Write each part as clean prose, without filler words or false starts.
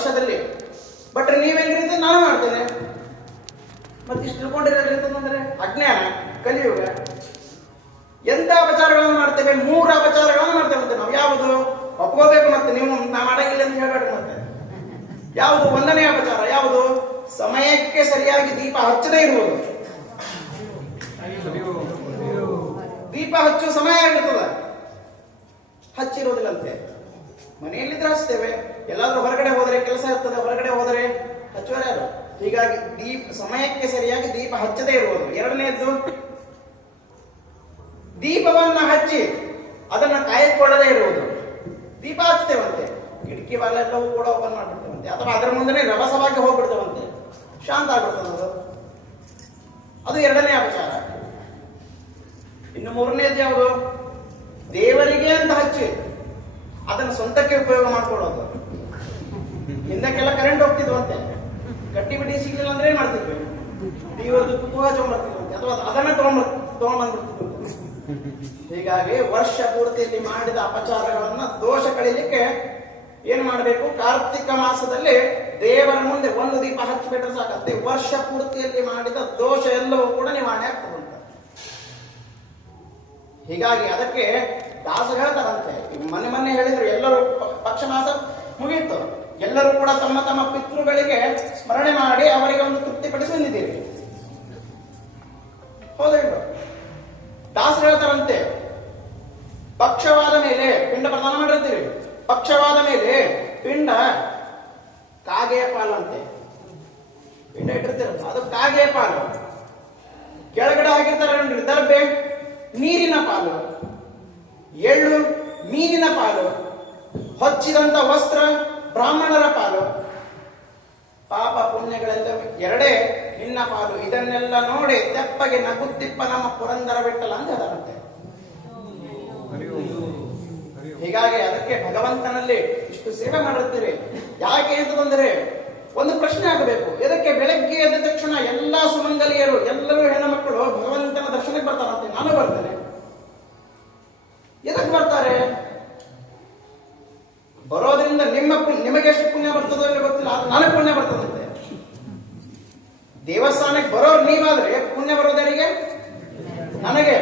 ವರ್ಷದಲ್ಲಿ. ಬಟ್ ನೀವೇನ್ರಿ ನಾನು ಮಾಡ್ತೇನೆ. ಮತ್ತೆ ಇಷ್ಟು ತಿಳ್ಕೊಂಡಿರೋದ್ರಿಂದ ಅಜ್ಞಾನ, ಕಲಿಯುಗ. ಎಂತ ಅಪಚಾರಗಳನ್ನು ಮಾಡ್ತೇವೆ? 3 ಅಪಚಾರಗಳನ್ನು ಮಾಡ್ತೇವೆ ನಾವು. ಯಾವುದು ಒಪ್ಕೋಬೇಕು, ಮತ್ತೆ ನೀವು ನಾ ಮಾಡಂಗಿಲ್ಲ ಅಂತ ಹೇಳ್ಬೇಡ್ರಿ. ಮತ್ತೆ ಯಾವುದು? 1ನೇ ಅಪಚಾರ ಯಾವುದು? ಸಮಯಕ್ಕೆ ಸರಿಯಾಗಿ ದೀಪ ಹಚ್ಚದೇ ಇರುವುದು. ದೀಪ ಹಚ್ಚುವ ಸಮಯ ಇರ್ತದ, ಹಚ್ಚಿರೋದಿಲ್ಲಂತೆ. ಮನೆಯಲ್ಲಿದ್ರೆ ಹಚ್ತೇವೆ, ಎಲ್ಲಾದ್ರೂ ಹೊರಗಡೆ ಹೋದರೆ ಕೆಲಸ ಇರ್ತದೆ, ಹೊರಗಡೆ ಹೋದರೆ ಹಚ್ಚುವರೆ ಯಾರು? ಹೀಗಾಗಿ ಸಮಯಕ್ಕೆ ಸರಿಯಾಗಿ ದೀಪ ಹಚ್ಚದೇ ಇರುವುದು. 2ನೇದ್ದು, ದೀಪವನ್ನ ಹಚ್ಚಿ ಅದನ್ನ ಕಾಯ್ದುಕೊಳ್ಳದೇ ಇರುವುದು. ದೀಪ ಹಚ್ತೇವಂತೆ, ಕಿಟಕಿ ಬಾಲೆಲ್ಲವೂ ಕೂಡ ಓಪನ್ ಮಾಡ್ಬಿಡ್ತೇವಂತೆ, ಅಥವಾ ಅದರ ಮುಂದೆ ರಭಸವಾಗಿ ಹೋಗ್ಬಿಡ್ತೇವಂತೆ, ಶಾಂತ ಆಗ್ಬಿಡ್ತದೆ ಅದು 2ನೇ ಅಪಚಾರ. ಇನ್ನು 3ನೇದು ಯಾವುದು? ದೇವರಿಗೆ ಅಂತ ಹಚ್ಚಿ ಅದನ್ನು ಸ್ವಂತಕ್ಕೆ ಉಪಯೋಗ ಮಾಡ್ಕೊಳ್ಳೋದು. ಹಿಂದಕ್ಕೆಲ್ಲ ಕರೆಂಟ್ ಹೋಗ್ತಿದ್ವಂತೆ, ಗಟ್ಟಿ ಬಿಡಿ ಸಿಗ್ಲಿಲ್ಲ ಅಂದ್ರೆ ಏನ್ ಮಾಡ್ತಿದ್ವಿ? ದೇವರದ್ದು ಕುತೂಹ ತಗೊಂಡ್ಬರ್ತಿದ್ವಂತೆ, ಅಥವಾ ಅದನ್ನ ತಗೊಂಡ್ಬಂದ್ಬಿಡ್ತಿದ್ವಿ. ಹೀಗಾಗಿ ವರ್ಷ ಪೂರ್ತಿಯಲ್ಲಿ ಮಾಡಿದ ಅಪಚಾರಗಳನ್ನ ದೋಷ ಕಳೀಲಿಕ್ಕೆ ಏನ್ ಮಾಡಬೇಕು? ಕಾರ್ತಿಕ ಮಾಸದಲ್ಲಿ ದೇವರ ಮುಂದೆ 1 ದೀಪ ಹಚ್ಚಿಬಿಟ್ರೆ ಸಾಕತ್ತೆ, ವರ್ಷ ಪೂರ್ತಿಯಲ್ಲಿ ಮಾಡಿದ ದೋಷ ಎಲ್ಲವೂ ಕೂಡ ನಿವಾರಣೆ ಆಗ್ತದಂತ. ಹೀಗಾಗಿ ಅದಕ್ಕೆ ದಾಸ ಹೇಳ್ತಾರಂತೆ, ಮೊನ್ನೆ ಹೇಳಿದ್ರು, ಎಲ್ಲರೂ ಪಕ್ಷ ಮಾಸ ಮುಗಿಯಿತು, ಎಲ್ಲರೂ ಕೂಡ ತಮ್ಮ ತಮ್ಮ ಪಿತೃಗಳಿಗೆ ಸ್ಮರಣೆ ಮಾಡಿ ಅವರಿಗೆ ಒಂದು ತೃಪ್ತಿಪಡಿಸಿ ಬಂದಿದ್ದೀರಿ. ಹೌದಿಲ್ಲ? ದಾಸರು ಹೇಳ್ತಾರಂತೆ, ಪಕ್ಷವಾದ ಮೇಲೆ ಪಿಂಡ ಪ್ರದಾನ ಮಾಡಿರ್ತೀರಿ, ಪಕ್ಷವಾದ ಮೇಲೆ ಪಿಂಡ ಕಾಗೆಯ ಪಾಲು ಅಂತೆ. ಪಿಂಡ ಇಟ್ಟಿರ್ತೀರಲ್ಲ, ಅದು ಕಾಗೆಯ ಪಾಲು. ಕೆಳಗಡೆ ಹಾಕಿರ್ತಾರೆ ನೋಡಿ, ದರ್ಬೆ ನೀರಿನ ಪಾಲು, ಎಳ್ಳು ಮೀನಿನ ಪಾಲು, ಹೊಚ್ಚಿದಂತ ವಸ್ತ್ರ ಬ್ರಾಹ್ಮಣರ ಪಾಲು, ಪಾಪ ಪುಣ್ಯಗಳೆಲ್ಲ 2 ನಿನ್ನ ಪಾಲು. ಇದನ್ನೆಲ್ಲ ನೋಡಿ ತೆಪ್ಪಗೆ ನಗುತ್ತಿಪ್ಪ ನಮ್ಮ ಪುರಂದರ ಬಿಟ್ಟಲ್ಲ ಅಂತ ಹೇಳಂತೆ. ಹೀಗಾಗಿ ಅದಕ್ಕೆ ಭಗವಂತನಲ್ಲಿ ಇಷ್ಟು ಸೇವೆ ಮಾಡಿರ್ತೀರಿ. ಯಾಕೆ ಅಂತಂದ್ರೆ ಒಂದು ಪ್ರಶ್ನೆ ಆಗಬೇಕು, ಇದಕ್ಕೆ ಬೆಳಗ್ಗೆ ಎದ್ದ ತಕ್ಷಣ ಎಲ್ಲಾ ಸುಮಂಗಲಿಯರು, ಎಲ್ಲರೂ ಹೆಣ್ಣು ಮಕ್ಕಳು ಭಗವಂತನ ದರ್ಶನಕ್ಕೆ ಬರ್ತಾರಂತೆ. ನಾನು ಬರ್ತೇನೆ. ಎದಕ್ಕೆ ಬರ್ತಾರೆ? ಬರೋದ್ರಿಂದ ನಿಮಗೆ ಎಷ್ಟು ಪುಣ್ಯ ಬರ್ತದೋ ಇಲ್ಲ ಗೊತ್ತಿಲ್ಲ, ಆದ್ರೆ ನನಗೆ ಪುಣ್ಯ ಬರ್ತದಂತೆ. ದೇವಸ್ಥಾನಕ್ಕೆ ಬರೋರು ನೀವಾದ್ರೆ ಪುಣ್ಯ ಬರೋದರಿಗೆ ನನಗೆ.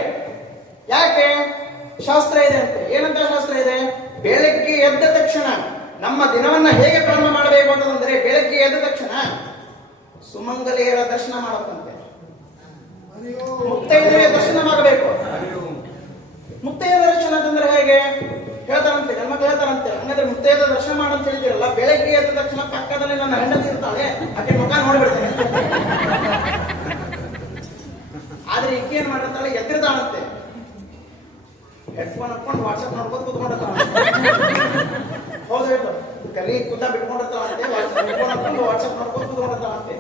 ಯಾಕೆ? ಶಾಸ್ತ್ರ ಇದೆ ಅಂತೆ. ಏನಂತ ಶಾಸ್ತ್ರ ಇದೆ? ಬೆಳಗ್ಗೆ ಎದ್ದ ತಕ್ಷಣ ನಮ್ಮ ದಿನವನ್ನ ಹೇಗೆ ಪ್ರಾರಂಭ ಮಾಡಬೇಕು ಅಂತಂದ್ರೆ, ಬೆಳಗ್ಗೆ ಎದ್ದ ತಕ್ಷಣ ಸುಮಂಗಲಿಯರ ದರ್ಶನ ಮಾಡಬೇಕಂತೆ, ಮುತ್ತೈದೆಯ ದರ್ಶನ ಮಾಡಬೇಕು. ಮುತ್ತೈದ ದರ್ಶನ ಅಂತಂದ್ರೆ ಹೇಗೆ ಹೇಳ್ತಾರಂತೆ, ಗಂಡ್ಮಕ್ಳು ಹೇಳ್ತಾರಂತೆ, ಹಂಗಂದ್ರೆ ಮುತ್ತೈದ ದರ್ಶನ ಮಾಡಂತ ಹೇಳ್ತೀರಲ್ಲ, ಬೆಳಗ್ಗೆ ಎದ್ದ ತಕ್ಷಣ ಪಕ್ಕದಲ್ಲಿ ನನ್ನ ಹೆಂಡತಿ ಇರ್ತಾಳೆ, ಆಕೆ ಮುಖ ನೋಡ್ಬಿಡ್ತೇನೆ. ಆದ್ರೆ ಈಕೆ ಏನ್ ಮಾಡಿರ್ತಾಳೆ? ಎದ್ದಿರ್ತಾಳಂತೆ, ಹೆಡ್ಫೋನ್ ಹಾಕೊಂಡು ವಾಟ್ಸ್ಆಪ್ ನೋಡ್ಕೊಂಡು ಕೂತ್ಕೊಂಡಿರ್ತಾಳೆ. ಹೌದು, ಕಲಿ ಕುದ್ದ ಬಿಟ್ಕೊಂಡಿರ್ತಾಳಂತೆ, ವಾಟ್ಸ್ಆಪ್ ನೋಡ್ಕೊಂಡು ಕೂತ್ಕೊಂಡಿರ್ತಾಳಂತೆ.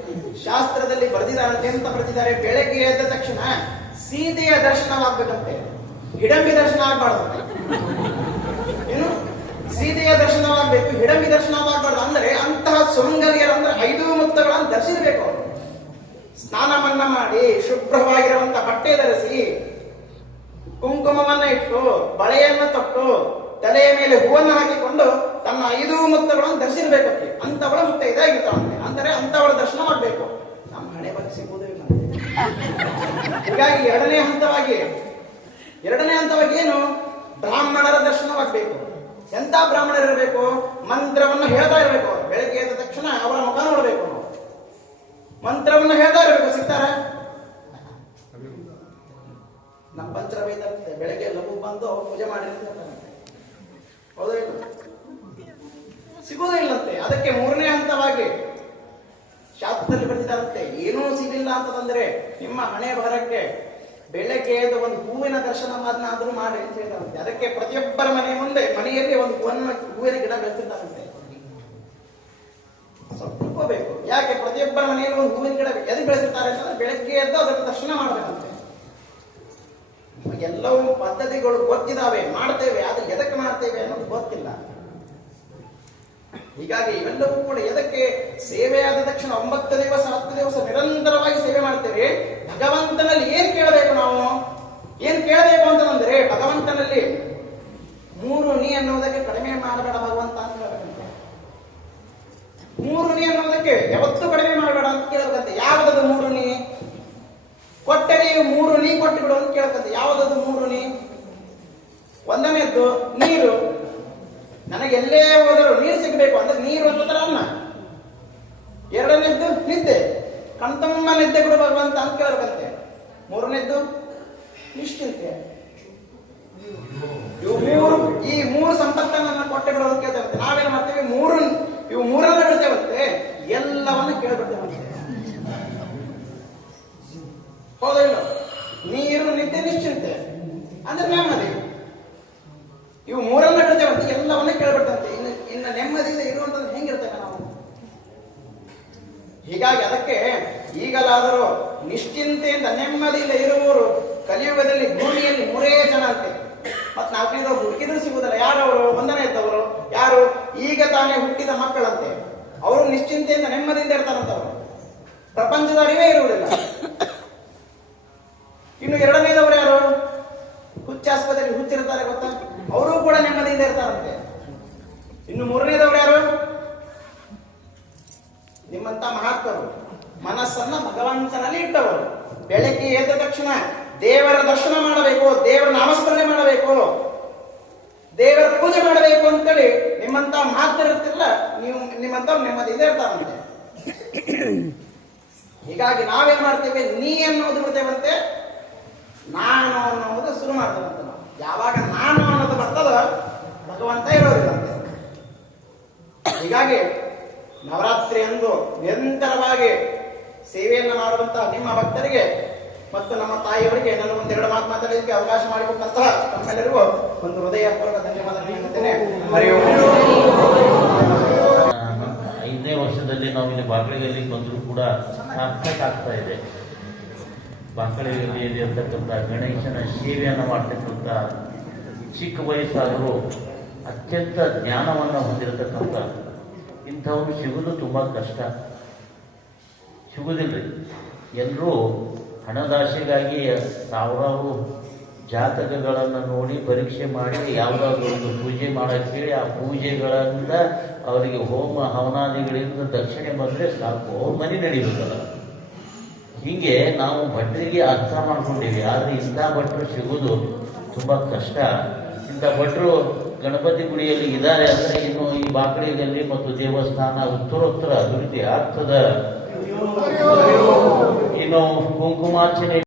ಶಾಸ್ತ್ರದಲ್ಲಿ ಬರೆದಿದ್ದಾರಂತೆ, ಅಂತ ಬರೆದಿದ್ದಾರೆ, ಬೆಳಗ್ಗೆ ಎದ್ದ ತಕ್ಷಣ ಸೀತೆಯ ದರ್ಶನವಾಗ್ಬೇಕಂತೆ, ಹಿಡಂಬಿ ದರ್ಶನ ಆಗ್ಬಾರ್ದು. ಏನು? ಸೀತೆಯ ದರ್ಶನವಾಗಬೇಕು, ಹಿಡಂಬಿ ದರ್ಶನವಾಗಬಾರ್ದು. ಅಂದ್ರೆ ಅಂತಹ ಸುಮಂಗಲಿಯರು ಅಂದ್ರೆ 5 ಮುತ್ತುಗಳನ್ನು ಧರಿಸಿರ್ಬೇಕು ಅವರು. ಸ್ನಾನವನ್ನ ಮಾಡಿ ಶುಭ್ರವಾಗಿರುವಂತ ಬಟ್ಟೆ ಧರಿಸಿ, ಕುಂಕುಮವನ್ನ ಇಟ್ಟು, ಬಳೆಯನ್ನ ತೊಟ್ಟು, ತಲೆಯ ಮೇಲೆ ಹೂವನ್ನು ಹಾಕಿಕೊಂಡು ತನ್ನ 5 ಮುತ್ತುಗಳನ್ನು ಧರಿಸಿರ್ಬೇಕಂತೆ. ಅಂತವಳ ಮುತ್ತ ಇದಾಗಿರ್ತಾವಂತೆ. ಅಂದರೆ ಅಂತವಳ ದರ್ಶನ ಮಾಡ್ಬೇಕು. ನಮ್ಮ ಹಣೆ ಬಗ್ಗೆ ಸಿಗುವುದಿಲ್ಲ. ಹೀಗಾಗಿ ಎರಡನೇ ಹಂತವಾಗಿ ಏನು? ಬ್ರಾಹ್ಮಣರ ದರ್ಶನವಾಗಬೇಕು. ಎಂತ ಬ್ರಾಹ್ಮಣರು ಇರಬೇಕು? ಮಂತ್ರವನ್ನು ಹೇಳ್ತಾ ಇರಬೇಕು. ಅವರು ಬೆಳಗ್ಗೆ ಎದ್ದ ತಕ್ಷಣ ಅವರ ಮುಖ ನೋಡಬೇಕು, ಮಂತ್ರವನ್ನು ಹೇಳ್ತಾ ಇರಬೇಕು. ಸಿಗ್ತಾರ? ನಮ್ಮ ಪಂಚರವೇದ ಬೆಳಗ್ಗೆ ಲಘು ಬಂದು ಪೂಜೆ ಮಾಡಿ ಹೌದು, ಸಿಗುವುದಿಲ್ಲಂತೆ. ಅದಕ್ಕೆ 3ನೇ ಹಂತವಾಗಿ ಶಾಸ್ತ್ರದಲ್ಲಿ ಬರೆದಿದ್ದಾರಂತೆ, ಏನೂ ಸಿಗಲಿಲ್ಲ ಅಂತಂದ್ರೆ ನಿಮ್ಮ ಹಣೆ ಬರಕ್ಕೆ ಬೆಳಗ್ಗೆ ಎದ್ದು ಒಂದು ಹೂವಿನ ದರ್ಶನವನ್ನಾದ್ರೂ ಮಾಡಿ ಅಂತ ಹೇಳಿದಾರಂತೆ. ಅದಕ್ಕೆ ಪ್ರತಿಯೊಬ್ಬರ ಮನೆಯಲ್ಲಿ ಒಂದು ಹೂವಿನ ಗಿಡ ಬೆಳೆಸಿದ್ದಾರಂತೆ. ಸ್ವಲ್ಪ ತಿಳ್ಕೋಬೇಕು, ಯಾಕೆ ಪ್ರತಿಯೊಬ್ಬರ ಮನೆಯಲ್ಲಿ ಒಂದು ಹೂವಿನ ಗಿಡ ಎಲ್ಲಿ ಬೆಳೆಸಿರ್ತಾರೆ ಅಂತಂದ್ರೆ ಬೆಳಗ್ಗೆ ಎದ್ದು ಅದರ ದರ್ಶನ ಮಾಡಬೇಕಂತೆ. ಎಲ್ಲವೂ ಪದ್ಧತಿಗಳು ಗೊತ್ತಿದ್ದಾವೆ, ಮಾಡ್ತೇವೆ, ಆದ್ರೆ ಎದಕ್ಕೆ ಮಾಡ್ತೇವೆ ಅನ್ನೋದು ಗೊತ್ತಿಲ್ಲ. ಹೀಗಾಗಿ ಇವೆಲ್ಲವೂ ಕೂಡ ಎದಕ್ಕೆ? ಸೇವೆ ಆದ ತಕ್ಷಣ 9 ದಿವಸ 10 ದಿವಸ ನಿರಂತರವಾಗಿ ಸೇವೆ ಮಾಡ್ತೇವೆ. ಭಗವಂತನಲ್ಲಿ ಏನ್ ಕೇಳಬೇಕು? ನಾವು ಏನ್ ಕೇಳಬೇಕು ಅಂತಂದ್ರೆ, ಭಗವಂತನಲ್ಲಿ 3 ನೀ ಅನ್ನುವುದಕ್ಕೆ ಕಡಿಮೆ ಮಾಡಬೇಡ ಭಗವಂತ ಅಂತ ಹೇಳಬೇಕಂತೆ. ಮೂರುನಿ ಅನ್ನೋದಕ್ಕೆ ಯಾವತ್ತೂ ಕಡಿಮೆ ಮಾಡಬೇಡ ಅಂತ ಕೇಳಬೇಕಂತೆ. ಯಾವುದದು ಮೂರುನಿ? ಕೊಟ್ಟರೆ ಮೂರುನಿ ಕೊಟ್ಟು ಬಿಡು ಅಂತ ಕೇಳಕಂತೆ. ಯಾವುದದು ಮೂರುನಿ? ಒಂದನೇದ್ದು ನೀರು. ನನಗೆ ಎಲ್ಲೇ ಹೋದರೂ ನೀರು ಸಿಗಬೇಕು ಅಂದ್ರೆ ನೀರು ಅನ್ನೋದರ ಅನ್ನ. ಎರಡನೇದ್ದು ನಿದ್ದೆ, ಕಣ್ತಮ್ಮ ನಿದ್ದೆ ಕೂಡ ಭಗವಂತ ಅಂತ ಕೇಳಬೇಕಂತೆ. ಮೂರನೇದ್ದು ನಿಶ್ಚಿಂತೆ. ಈ ಮೂರು ಸಂಪತ್ತನ್ನು ಕೊಟ್ಟೆ ಬಿಡೋದಕ್ಕೆ ಕೇಳ್ತೇವೆ. ನಾವೇನ್ ಮಾಡ್ತೇವೆ? ಇವು ಮೂರನ್ನ ಬಿಡ್ತೇವಂತೆ, ಎಲ್ಲವನ್ನ ಕೇಳ್ಬಿಡ್ತೇವಂತೆ. ಹೌದಾ ಇಲ್ಲ? ನೀರು, ನಿದ್ದೆ, ನಿಶ್ಚಿಂತೆ ಅಂದ್ರೆ ನೆಮ್ಮದಿ. ಇವು ಮೂರನ್ನ ಬಿಡ್ತೇವಂತೆ, ಎಲ್ಲವನ್ನ ಕೇಳ್ಬಿಡ್ತೇವಂತೆ. ಇನ್ನು ನೆಮ್ಮದಿಯಿಂದ ಇರುವಂತದ್ದು ಹೆಂಗಿರ್ತೇವೆ ನಾವು? ಹೀಗಾಗಿ ಅದಕ್ಕೆ ಈಗಲಾದರೂ ನಿಶ್ಚಿಂತೆಯಿಂದ ನೆಮ್ಮದಿಯಿಂದ ಇರುವವರು ಕಲಿಯುಗದಲ್ಲಿ ಭೂಮಿಯಲ್ಲಿ 3 ಜನ ಅಂತೆ. ಮತ್ 4ನೇದವ್ರು ಹುಡುಕಿದ್ರು ಸಿಗುವುದಿಲ್ಲ. ಯಾರವರು? ಒಂದನೇ ಇದ್ದವರು ಯಾರು? ಈಗ ತಾನೇ ಹುಟ್ಟಿದ ಮಕ್ಕಳಂತೆ. ಅವರು ನಿಶ್ಚಿಂತೆಯಿಂದ ನೆಮ್ಮದಿಯಿಂದ ಇರ್ತಾರಂತವ್ರು. ಪ್ರಪಂಚದ ಅರಿವೇ ಇರುವುದಿಲ್ಲ. ಇನ್ನು 2ನೇದವರು ಯಾರು? ಹುಚ್ಚಾಸ್ಪತ್ರೆಯಲ್ಲಿ ಹುಚ್ಚಿರ್ತಾರೆ ಗೊತ್ತಾ? ಅವರು ಕೂಡ ನೆಮ್ಮದಿಯಿಂದ ಇರ್ತಾರಂತೆ. ಇನ್ನು 3ನೇದವರು ಯಾರು? ನಿಮ್ಮಂತ ಮಹಾತ್ಮರು ಮನಸ್ಸನ್ನ ಭಗವಂತನಲ್ಲಿ ಇಟ್ಟವರು. ಬೆಳಗ್ಗೆ ಎದ್ದ ತಕ್ಷಣ ದೇವರ ದರ್ಶನ ಮಾಡಬೇಕು, ದೇವರ ನಾಮಸ್ಮರಣೆ ಮಾಡಬೇಕು, ದೇವರ ಪೂಜೆ ಮಾಡಬೇಕು ಅಂತೇಳಿ ನಿಮ್ಮಂತ ಮಹಾತ್ಮರಿರ್ತಿಲ್ಲ, ನೀವು ನಿಮ್ಮಂತವ್ರು ನೆಮ್ಮದಿಯಿಂದ ಇರ್ತಾರಂತೆ. ಹೀಗಾಗಿ ನಾವೇನ್ ಮಾಡ್ತೇವೆ? ನೀ ಅನ್ನೋದು ಬಿಡ್ತೇವಂತೆ, ನಾನು ಅನ್ನೋದು ಶುರು ಮಾಡ್ತೇವಂತೆ. ನಾವು ಯಾವಾಗ ನಾನು ಅನ್ನೋದು ಬರ್ತದ ಭಗವಂತ ಇರೋದಿಲ್ಲಂತೆ. ಹೀಗಾಗಿ ನವರಾತ್ರಿ ಅಂದು ನಿರಂತರವಾಗಿ ಸೇವೆಯನ್ನು ಮಾಡುವಂತಹ ನಿಮ್ಮ ಭಕ್ತರಿಗೆ ಮತ್ತು ನಮ್ಮ ತಾಯಿಯವರಿಗೆ ನನ್ನ ಒಂದೆರಡು ಮಾತು ಮಾತಾಡಲಿಕ್ಕೆ ಅವಕಾಶ ಮಾಡಿಕೊಟ್ಟಂತಹ ತಮ್ಮೆಲ್ಲರಿಗೂ ಒಂದು ಹೃದಯಪೂರ್ವಕ ಧನ್ಯವಾದ ನೀಡುತ್ತೇನೆ. 5ನೇ ವರ್ಷದಲ್ಲಿ ನಾವು ಇಲ್ಲಿ ಬಾಕಳಿಗೆಯಲ್ಲಿ ಬಂದರೂ ಕೂಡ ಸಾರ್ಥಕ ಆಗ್ತಾ ಇದೆ. ಬಾಕಳಿಗೆಯಲ್ಲಿ ಇರತಕ್ಕಂಥ ಗಣೇಶನ ಸೇವೆಯನ್ನು ಮಾಡ್ತಕ್ಕಂಥ ಚಿಕ್ಕ ವಯಸ್ಸಾದರೂ ಅತ್ಯಂತ ಜ್ಞಾನವನ್ನು ಹೊಂದಿರತಕ್ಕಂಥ ಇಂಥವ್ರು ಸಿಗುವುದು ತುಂಬ ಕಷ್ಟ, ಸಿಗುವುದಿಲ್ಲ. ಎಲ್ಲರೂ ಹಣದಾಸೆಗಾಗಿ ಸಾವಿರಾರು ಜಾತಕಗಳನ್ನು ನೋಡಿ ಪರೀಕ್ಷೆ ಮಾಡಿ ಯಾವುದಾದ್ರೂ ಒಂದು ಪೂಜೆ ಮಾಡೋಕ್ಕೆ ಹೇಳಿ ಆ ಪೂಜೆಗಳಿಂದ ಅವರಿಗೆ ಹೋಮ ಹವನಾದಿಗಳಿಂದ ದಕ್ಷಿಣೆ ಬಂದರೆ ಸಾಕು, ಅವ್ರ ಮನೆ ನಡೀಬೇಕಲ್ಲ. ಹೀಗೆ ನಾವು ಭಟ್ರಿಗೆ ಅರ್ಥ ಮಾಡ್ಕೊಂಡಿವಿ. ಆದರೆ ಇಂಥ ಭಟ್ರು ಸಿಗೋದು ತುಂಬ ಕಷ್ಟ. ಇಂಥ ಭಟ್ರು ಗಣಪತಿ ಗುಡಿಯಲ್ಲಿ ಇದ್ದಾರೆ ಅಂದರೆ ಇನ್ನು ಈ ಬಾಕಳಿಗಲ್ಲಿ ಮತ್ತು ದೇವಸ್ಥಾನ ಉತ್ತರೋತ್ತರ ಅಭಿವೃದ್ಧಿ ಆಗ್ತದ. ಇನ್ನು ಕುಂಕುಮಾರ್ಚನೆ